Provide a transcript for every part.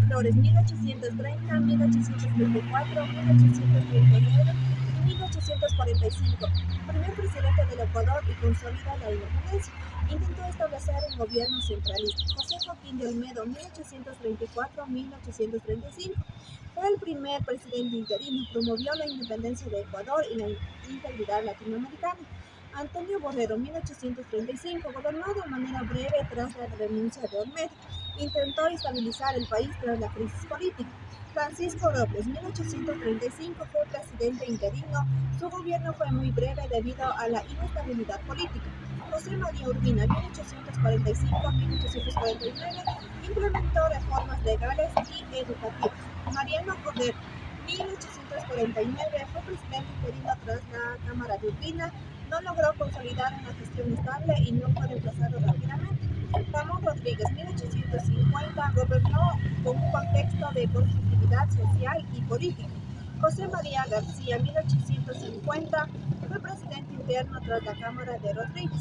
de Flores, 1830, 1834, 1839 y 1845. Primer presidente del Ecuador y consolida la independencia. Intentó establecer un gobierno centralista. José Joaquín de Olmedo, 1834-1835. Fue el primer presidente interino. Promovió la independencia de Ecuador y la integridad latinoamericana. Antonio Borrero, 1835, gobernó de manera breve tras la renuncia de Olmedo. Intentó estabilizar el país tras la crisis política. Francisco Robles, 1835, fue presidente interino. Su gobierno fue muy breve debido a la inestabilidad política. José María Urbina, 1845-1849, implementó reformas legales y educativas. Mariano Cordero, 1849, fue presidente interino tras la Cámara de Urbina. No logró consolidar una gestión estable y no fue reemplazado rápidamente. Ramón Rodríguez, 1850, gobernó con un contexto de conflictividad social y política. José María García, 1850, fue presidente interno tras la Cámara de Rodríguez,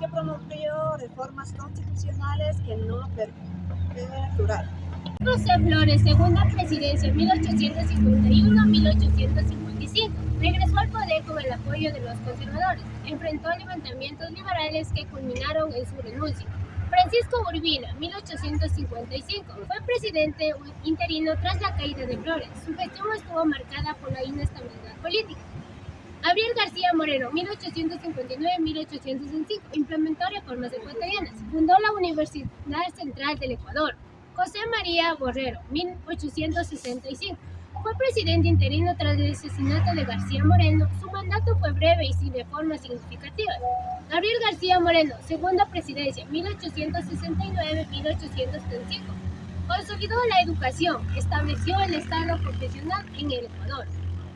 que promovió reformas constitucionales que no perduraron. José Flores, segunda presidencia, 1851-1855. Regresó al poder con el apoyo de los conservadores. Enfrentó levantamientos liberales que culminaron en su renuncia. Francisco Urbina, 1855, fue presidente interino tras la caída de Flores. Su gestión estuvo marcada por la inestabilidad política. Gabriel García Moreno, 1859-1865, implementó reformas ecuatorianas. Fundó la Universidad Central del Ecuador. José María Borrero, 1865, fue presidente interino tras el asesinato de García Moreno. Su mandato fue breve y sin reformas significativas. Gabriel García Moreno, segunda presidencia, 1869-1875, consolidó la educación, estableció el Estado profesional en el Ecuador.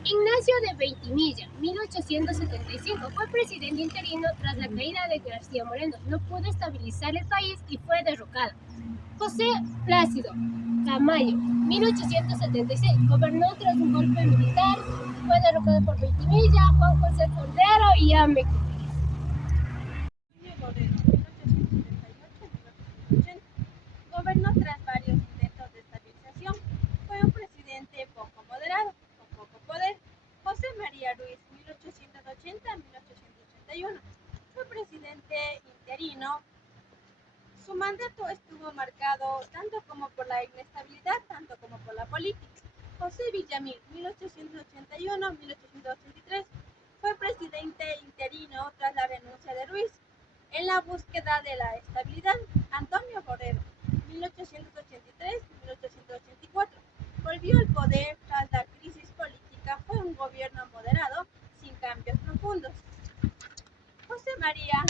Ignacio de Veintimilla, 1875, fue presidente interino tras la caída de García Moreno. No pudo estabilizar el país y fue derrocado. José Plácido Camayo, 1876, gobernó tras un golpe militar, fue derrocado por Veintimilla, Juan José Cordero y Ameco. Gobernó tras varios intentos de estabilización. Fue un presidente poco moderado, con poco poder. José María Ruiz, 1880-1881, fue presidente interino. Su mandato estuvo marcado tanto como por la inestabilidad, tanto como por la política. José Villamil, 1881-1883, fue presidente interino tras la renuncia de Ruiz. En la búsqueda de la estabilidad, Antonio Borrero, 1883-1884, volvió al poder tras la crisis política. Fue un gobierno moderado, sin cambios profundos. José María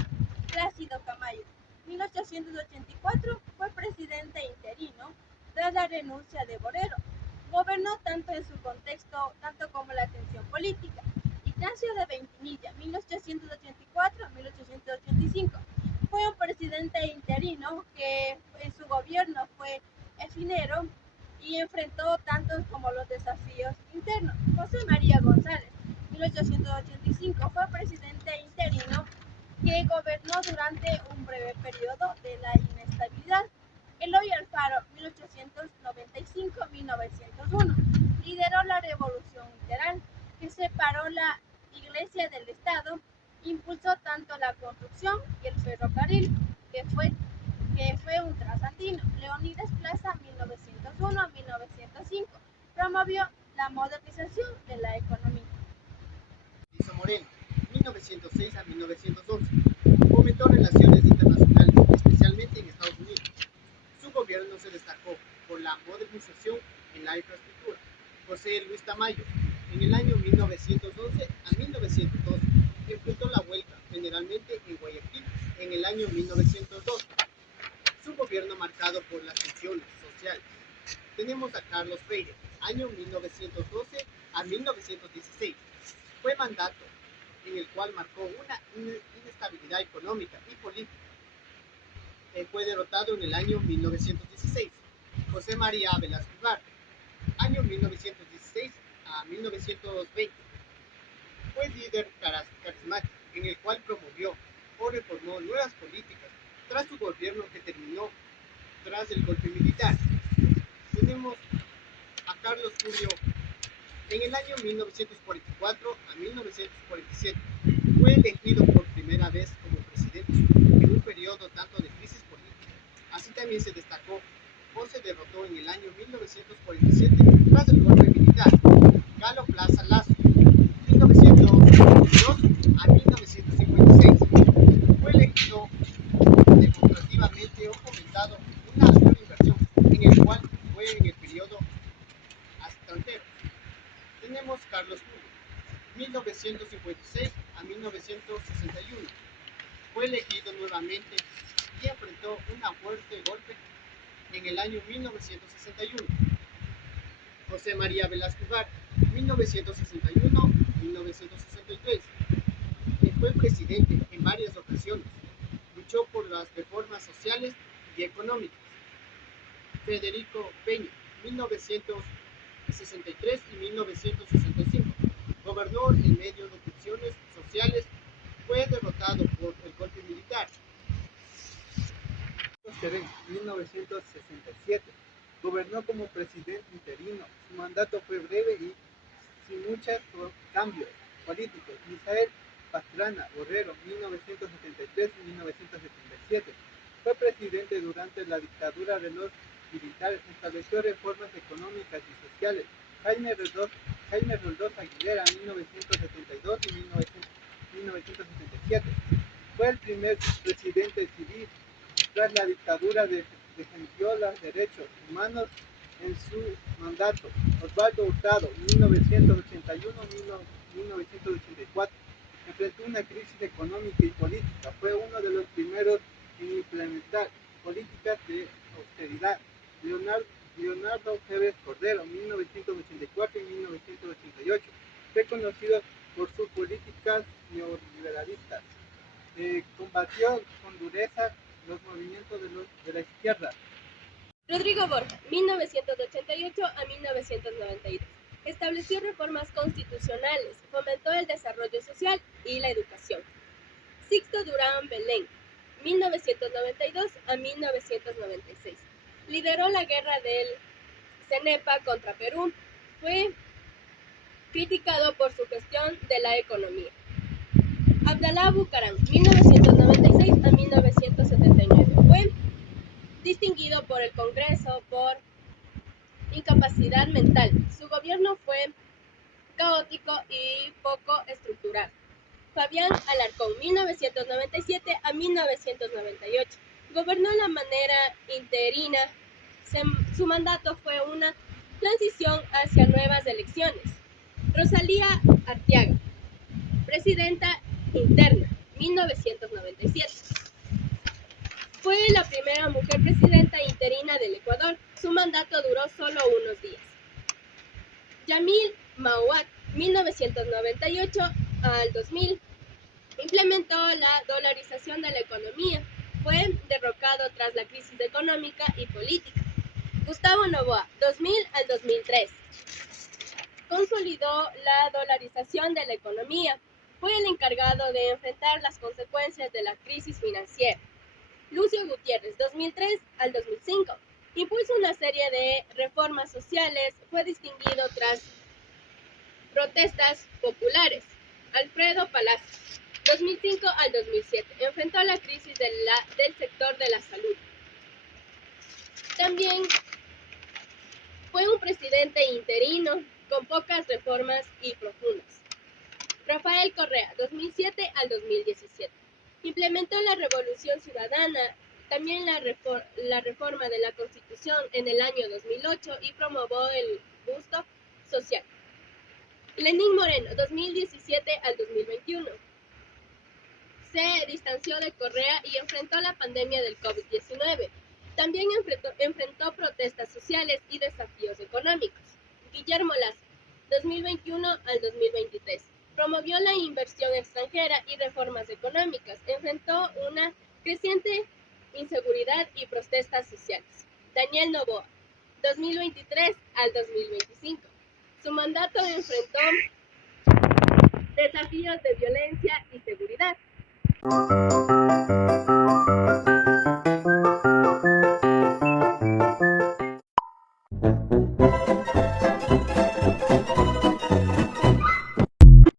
Plácido Camayo, 1884, fue presidente interino tras la renuncia de Borrero. Gobernó tanto en su contexto, tanto como la tensión política. Ignacio de Veintimilla, 1884-1885, fue un presidente interino que en su gobierno fue efímero y enfrentó tantos como los desafíos internos. José María González, 1885, fue presidente interino que gobernó durante un breve periodo de la inestabilidad. Eloy Alfaro, 1895-1901, lideró la revolución literal que separó la Iglesia del Estado. Impulsó tanto la construcción y el ferrocarril, que fue un trasandino. Leonidas Plaza, 1901-1905, promovió la modernización de la economía. Luisa Moreno, 1906 a 1911, fomentó relaciones internacionales, especialmente en Estados Unidos. Su gobierno se destacó por la modernización en la infraestructura. José Luis Tamayo, en el año 1911 a 1912, enfrentó la huelga, generalmente en Guayaquil, en el año 1912. Su gobierno marcado por las tensiones sociales. Tenemos a Carlos Freire, año 1912 a 1916. Fue mandato en el cual marcó una inestabilidad económica y política. Fue derrotado en el año 1916. José María Velasco Ibarra, año 1916 a 1920. Fue líder carismático en el cual promovió o reformó nuevas políticas tras su gobierno que terminó tras el golpe militar. Tenemos Carlos Julio, en el año 1944 a 1947, fue elegido por primera vez como presidente en un periodo tanto de crisis política. Así también se destacó o se derrotó en el año 1947 tras el golpe militar. Galo Plaza Lazo, 1922 a 1956, fue elegido democráticamente o fomentado una mayor inversión, en el cual fue en el periodo extranjero. Tenemos Carlos Julio, 1956 a 1961. Fue elegido nuevamente y enfrentó un fuerte golpe en el año 1961. José María Velasco Ibarra, 1961-1963. Fue presidente en varias ocasiones. Luchó por las reformas sociales y económicas. Federico Peña, 1963 y 1965. Gobernó en medio de tensiones sociales. Fue derrotado por el golpe militar. 1967. Gobernó como presidente interino. Su mandato fue breve y sin muchos cambios políticos. Misael Pastrana Borrero, 1973 y 1977. Fue presidente durante la dictadura de los militares. Estableció reformas económicas y sociales. Jaime Roldós Aguilera, 1972 y 1977. Fue el primer presidente civil. Tras la dictadura defendió los derechos humanos en su mandato. Osvaldo Hurtado, 1981-1984. Enfrentó una crisis económica y política. Fue uno de los primeros en implementar políticas de austeridad. Leonardo Pérez Cordero, 1984 y 1988. Fue conocido por sus políticas neoliberalistas. Combatió con dureza los movimientos de la izquierda. Rodrigo Borja, 1988 a 1992. Estableció reformas constitucionales, fomentó el desarrollo social y la educación. Sixto Durán Belén, 1992 a 1996. Lideró la guerra del CENEPA contra Perú. Fue criticado por su gestión de la economía. Abdalá Bucaram, 1996 a 1979. Fue distinguido por el Congreso por incapacidad mental. Su gobierno fue caótico y poco estructurado. Fabián Alarcón, 1997 a 1998. Gobernó de manera interina. Su mandato fue una transición hacia nuevas elecciones. Rosalía Arteaga, presidenta interna, 1997. Fue la primera mujer presidenta interina del Ecuador. Su mandato duró solo unos días. Yamil Mahuad, 1998 al 2000. Implementó la dolarización de la economía. Fue derrocado tras la crisis económica y política. Gustavo Noboa, 2000 al 2003. Consolidó la dolarización de la economía. Fue el encargado de enfrentar las consecuencias de la crisis financiera. Lucio Gutiérrez, 2003 al 2005. Impulsó una serie de reformas sociales. Fue distinguido tras protestas populares. Alfredo Palacios, 2005 al 2007. Enfrentó la crisis del sector de la salud. También fue un presidente interino con pocas reformas y profundas. Rafael Correa, 2007 al 2017. Implementó la Revolución Ciudadana, también la reforma de la Constitución en el año 2008 y promovió el busto social. Lenín Moreno, 2017 al 2021. Se distanció de Correa y enfrentó la pandemia del COVID-19. También enfrentó protestas sociales y desafíos económicos. Guillermo Lazo, 2021 al 2023. Promovió la inversión extranjera y reformas económicas. Enfrentó una creciente inseguridad y protestas sociales. Daniel Noboa, 2023 al 2025. Su mandato enfrentó desafíos de violencia y seguridad.